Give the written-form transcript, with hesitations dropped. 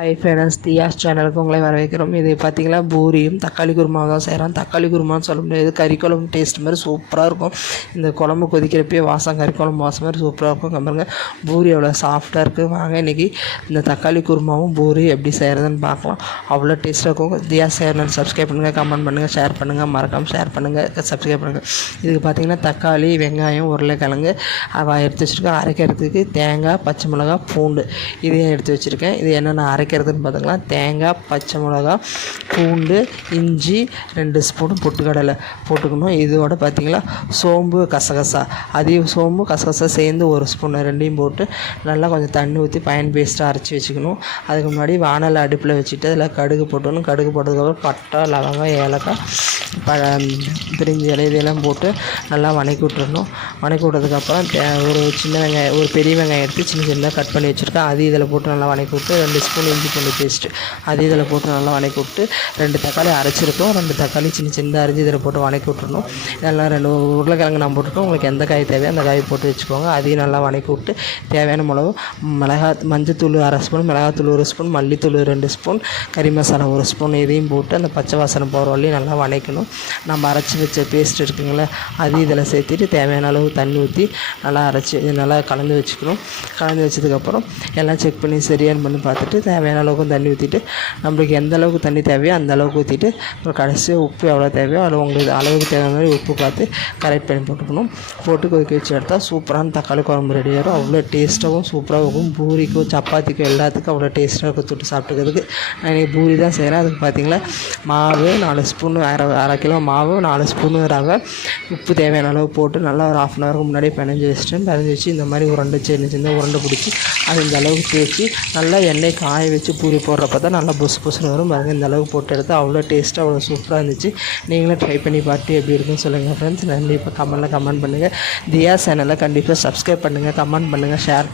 Hi friends, தியாஸ் சேனலுக்கு உங்களை வரவேற்கிறோம். இது பார்த்திங்கன்னா பூரியும் தக்காளி குருமாவும் தான் செய்கிறோம். தக்காளி குருமான்னு சொல்ல முடியாது, கறி குழம்பு டேஸ்ட் மாதிரி சூப்பராக இருக்கும். இந்த குழம்பு கொதிக்கிறப்பே வாசம் கறி குழம்பு வாசம் மாதிரி சூப்பராக இருக்கும். பாருங்க பூரி எவ்வளோ சாஃப்டாக இருக்குது. வாங்க இன்றைக்கி இந்த தக்காளி குருமாவும் பூரி எப்படி செய்கிறதுன்னு பார்க்கலாம். அவ்வளோ டேஸ்ட்டாக இருக்கும். தியாஸ் சேனல் சப்ஸ்கிரைப் பண்ணுங்கள், கமெண்ட் பண்ணுங்கள், ஷேர் பண்ணுங்கள், மறக்காமல் ஷேர் பண்ணுங்கள், சப்ஸ்கிரைப் பண்ணுங்கள். இதுக்கு பார்த்திங்கன்னா தக்காளி, வெங்காயம், உருளைக்கிழங்கு எடுத்து வச்சுருக்கேன். அரைக்கிறதுக்கு தேங்காய், பச்சை மிளகா, பூண்டு இதையும் எடுத்து வச்சுருக்கேன். இது என்னென்ன அரைக்கிறதுன்னு பார்த்துக்கலாம். தேங்காய், பச்சை மிளகா, பூண்டு, இஞ்சி, 2 ஸ்பூன் பொட்டுக்கடலை போட்டுக்கணும். இதோட பார்த்திங்களா சோம்பு, கசகசா, அதையும் சோம்பு கசகசா சேர்ந்து 1 ஸ்பூன் ரெண்டையும் போட்டு நல்லா கொஞ்சம் தண்ணி ஊற்றி பயன் பேஸ்ட்டாக அரைச்சி வச்சுக்கணும். அதுக்கு முன்னாடி வானல் அடுப்பில் வச்சுட்டு அதில் கடுகு போட்டணும். கடுகு போட்டதுக்கப்புறம் பட்டை, லவங்கம், ஏலக்காய், பிரிஞ்சி இலை இதெல்லாம் போட்டு நல்லா வணக்கி விட்டுறணும். வணக்கி விட்டதுக்கப்புறம் ஒரு சின்ன வெங்காயம், ஒரு பெரிய வெங்காயம் எடுத்து சின்ன சின்னதாக கட் பண்ணி வச்சுருக்கேன். அது இதில் போட்டு நல்லா வணக்கி விட்டு 2 ஸ்பூன் இஞ்சி பூண்டு பேஸ்ட்டு அது இதில் போட்டு நல்லா வணக்கி விட்டு 2 தக்காளி அரைச்சிருக்கோம். 2 தக்காளி சின்ன சின்னதாக அரைஞ்சி இதில் போட்டு வணக்கி விட்டுறணும். இதெல்லாம் 2 உருளைக்கிழங்கு நான் போட்டுருக்கோம். உங்களுக்கு எந்த காய் தேவையோ அந்த காய் போட்டு வச்சுக்கோங்க. அதையும் நல்லா வணக்கி விட்டு தேவையான மிளகு, மஞ்சத்தூள் 1/2 ஸ்பூன், மிளகாத்தூள் 1 ஸ்பூன், மல்லித்தூள் 2 ஸ்பூன், கறி மசாலா 1 ஸ்பூன் இதையும் போட்டு அந்த பச்சை வாசனை போகிற வரையும் நல்லா வணக்கணும். நம்ம அரைச்சி வச்ச பேஸ்ட் இருக்குங்களே அது இதில் சேர்த்துட்டு தேவையான அளவு தண்ணி ஊற்றி நல்லா அரைச்சி நல்லா கலந்து வச்சுக்கணும். கலந்து வச்சதுக்கப்புறம் எல்லாம் செக் பண்ணி சரியானு பண்ணி பார்த்துட்டு தேவையான அளவுக்கு தண்ணி ஊற்றிட்டு நம்மளுக்கு எந்த அளவுக்கு தண்ணி தேவையோ அந்த அளவுக்கு ஊற்றிட்டு அப்புறம் கடைசியாக உப்பு எவ்வளோ தேவையோ அது உங்களுக்கு அளவுக்கு தேவையான மாதிரி உப்பு பார்த்து கரெக்ட் பண்ணி போட்டுக்கணும். போட்டு கொதிக்க வச்சு எடுத்தால் சூப்பரான தக்காளி குழம்பு ரெடி ஆகிடும். அவ்வளோ டேஸ்ட்டாகவும் சூப்பராக இருக்கும். பூரிக்கும் சப்பாத்திக்கும் எல்லாத்துக்கும் அவ்வளோ டேஸ்ட்டாக இருக்கும். தொட்டு சாப்பிட்டுக்கிறதுக்கு நான் இன்றைக்கி பூரி தான் செய்கிறேன். அதுக்கு பார்த்திங்களா மாவு 4 ஸ்பூன், அரை கிலோ மாவு, 4 ஸ்பூனு ரவை, உப்பு தேவையான அளவு போட்டு நல்லா ஒரு 1/2 அன் ஹவருக்கு முன்னாடியே பிணைஞ்சி வச்சு இந்த மாதிரி உருண்டை சின்ன உருண்டை பிடிச்சி அது இந்த அளவுக்கு தேய்ச்சி நல்லா எண்ணெய் காய வச்சு பூரி போடுறப்ப தான் நல்லா பொசுன்னு வரும். பாருங்கள் இந்த அளவுக்கு போட்டு எடுத்து அவ்வளோ டேஸ்ட்டாக அவ்வளோ சூப்பராக இருந்துச்சு. நீங்களும் ட்ரை பண்ணி பார்த்து எப்படி இருக்குன்னு சொல்லுங்கள் ஃப்ரெண்ட்ஸ். கண்டிப்பாக கமெண்ட் பண்ணுங்கள். தியா சேனலை கண்டிப்பாக சப்ஸ்கிரைப் பண்ணுங்கள், கமெண்ட் பண்ணுங்கள், ஷேர்